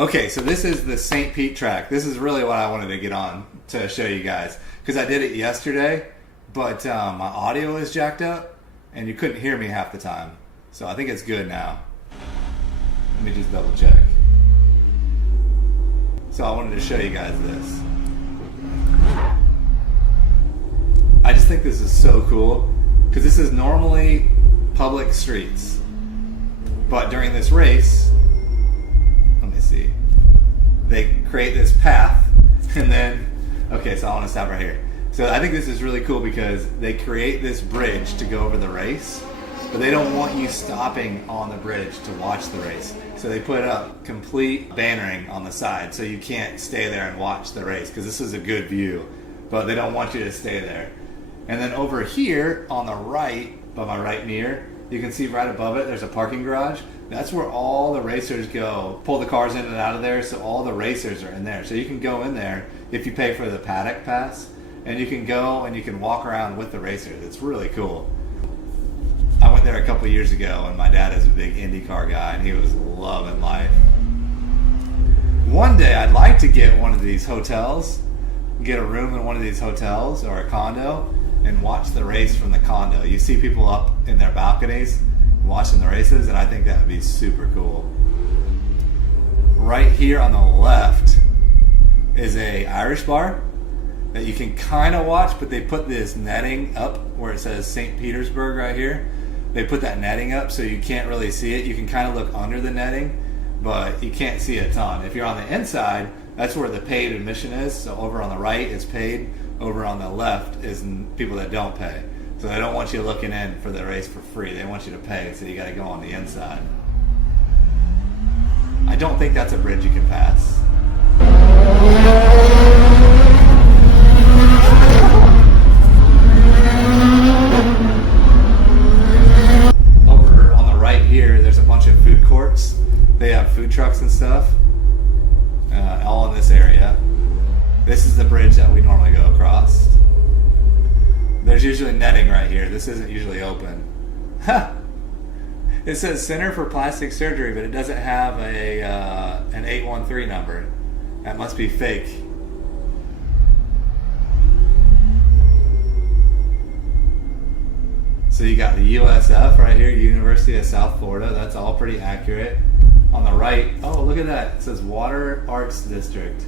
Okay, so this is the St. Pete track. This is really what I wanted to get on to show you guys. Because I did it yesterday, but my audio is jacked up, and you couldn't hear me half the time. So I think it's good now. Let me just double check. So I wanted to show you guys this. I just think this is so cool, because this is normally public streets. But during this race, let me see, they create this path, and then, okay, so I want to stop right here. So I think this is really cool because they create this bridge to go over the race, but they don't want you stopping on the bridge to watch the race. So they put up complete bannering on the side so you can't stay there and watch the race, because this is a good view, but they don't want you to stay there. And then over here on the right, by my right mirror, you can see right above it, there's a parking garage. That's where all the racers go, pull the cars in and out of there, so all the racers are in there. So you can go in there if you pay for the paddock pass, and you can go and you can walk around with the racers. It's really cool. I went there a couple years ago, and my dad is a big IndyCar guy, and he was loving life. One day I'd like to get one of these hotels, get a room in one of these hotels or a condo, and watch the race from the condo. You see people up in their balconies watching the races, and I think that would be super cool. Right here on the left is a Irish bar that you can kind of watch, but they put this netting up where it says St. Petersburg right here. They put that netting up so you can't really see it. You can kind of look under the netting, but you can't see a ton. If you're on the inside, that's where the paid admission is. So over on the right is paid, over on the left is people that don't pay. So they don't want you looking in for the race for free. They want you to pay, so you got to go on the inside. I don't think that's a bridge you can pass. Over on the right here, there's a bunch of food courts. They have food trucks and stuff, all in this area. This is the bridge that we normally go across. There's usually netting right here. This isn't usually open. It says Center for Plastic Surgery, but it doesn't have an 813 number. That must be fake. So you got the USF right here, University of South Florida. That's all pretty accurate. On the right, oh, look at that. It says Water Arts District.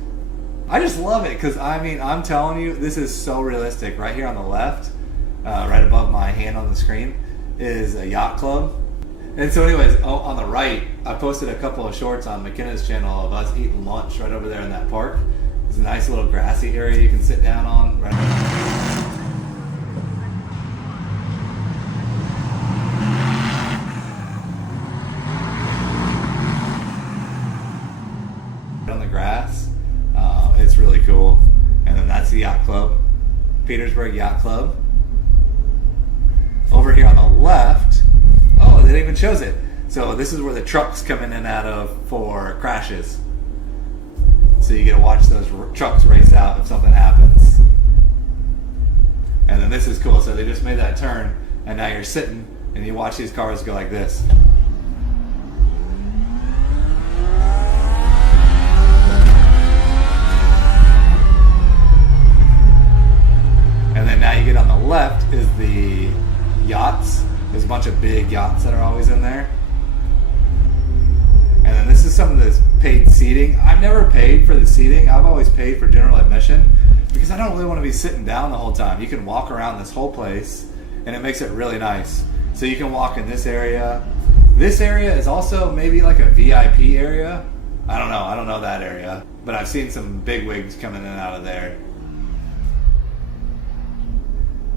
I just love it because, I mean, I'm telling you, this is so realistic. Right here on the left, right above my hand on the screen, is a yacht club. And so anyways, on the right, I posted a couple of shorts on McKenna's channel of us eating lunch right over there in that park. There's a nice little grassy area you can sit down on. Right on the grass. It's really cool. And then that's the yacht club, Petersburg Yacht Club. Over here on the left, oh, it even shows it. So this is where the trucks come in and out of for crashes. So you get to watch those trucks race out if something happens. And then this is cool. So they just made that turn, and now you're sitting and you watch these cars go like this. And then now you get on the left is the yachts. There's a bunch of big yachts that are always in there. And then this is some of this paid seating. I've never paid for the seating. I've always paid for general admission because I don't really want to be sitting down the whole time. You can walk around this whole place, and it makes it really nice. So you can walk in this area. This area is also maybe like a VIP area. I don't know that area. But I've seen some big wigs coming in and out of there.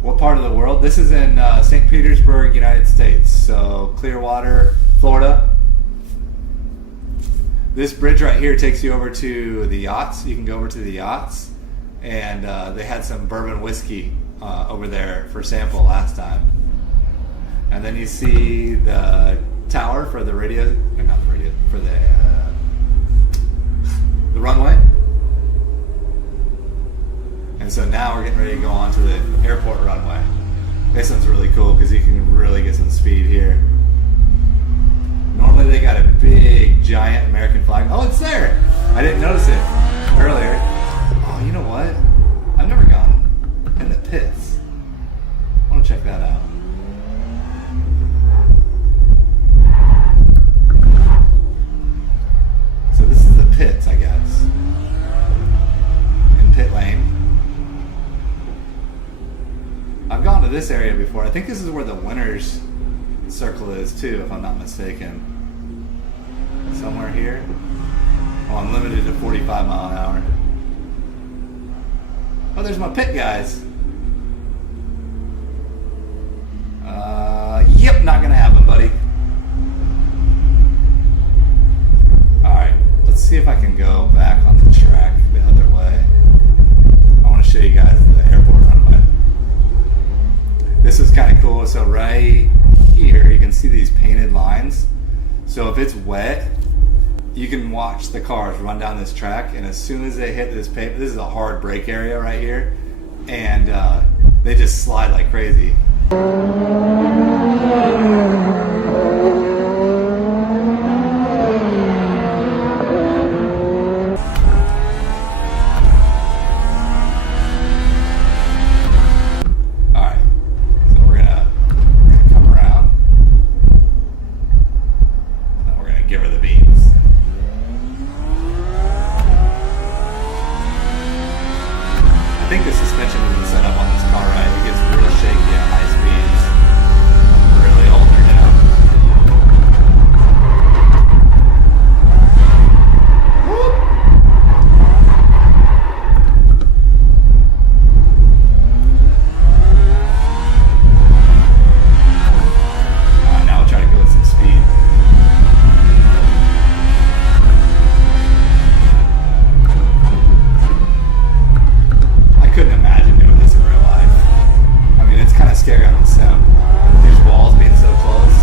What part of the world? This is in St. Petersburg, United States. So Clearwater, Florida. This bridge right here takes you over to the yachts. You can go over to the yachts. And they had some bourbon whiskey over there for sample last time. And then you see the tower for the radio, or not the radio, for the runway. And so now we're getting ready to go on to the airport runway. This one's really cool because you can really get some speed here. Normally they got a big, giant American flag. Oh, it's there! I didn't notice it earlier. Oh, you know what? I've never gone in the pits. I want to check that out. So this is the pits, I guess. In pit lane. I've gone to this area before. I think this is where the winner's circle is too, if I'm not mistaken. Somewhere here. Oh, I'm limited to 45 mile an hour. Oh, there's my pit guys. Yep, not gonna happen, buddy. Alright, let's see if I can go back on the track the other way. I want to show you guys the airport runway. This is kind of cool. So right here, you can see these painted lines. So if it's wet, you can watch the cars run down this track, and as soon as they hit this pavement, this is a hard brake area right here, and they just slide like crazy. Alright, so we're gonna come around, and we're gonna give her the beans. I think the suspension isn't set up on this car right. It gets real shaky at high speeds. Really holding her down. Whoop. Alright, now we'll try to go with some speed. I couldn't imagine doing this in real life. I mean, it's kind of scary on the sim. These walls being so close.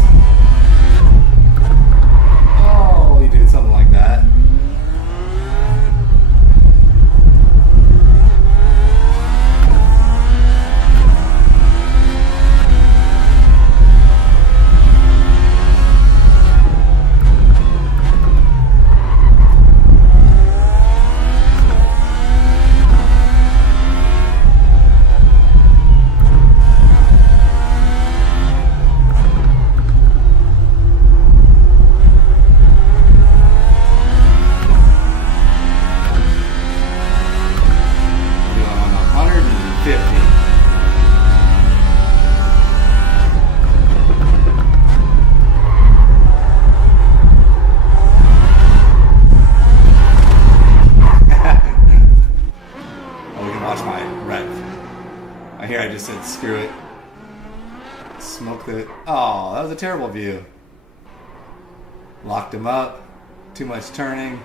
Oh, you do something like that. Doing 150. Oh, we can watch my wreck. I hear I just said screw it. Smoked it. Oh, that was a terrible view. Locked him up. Too much turning.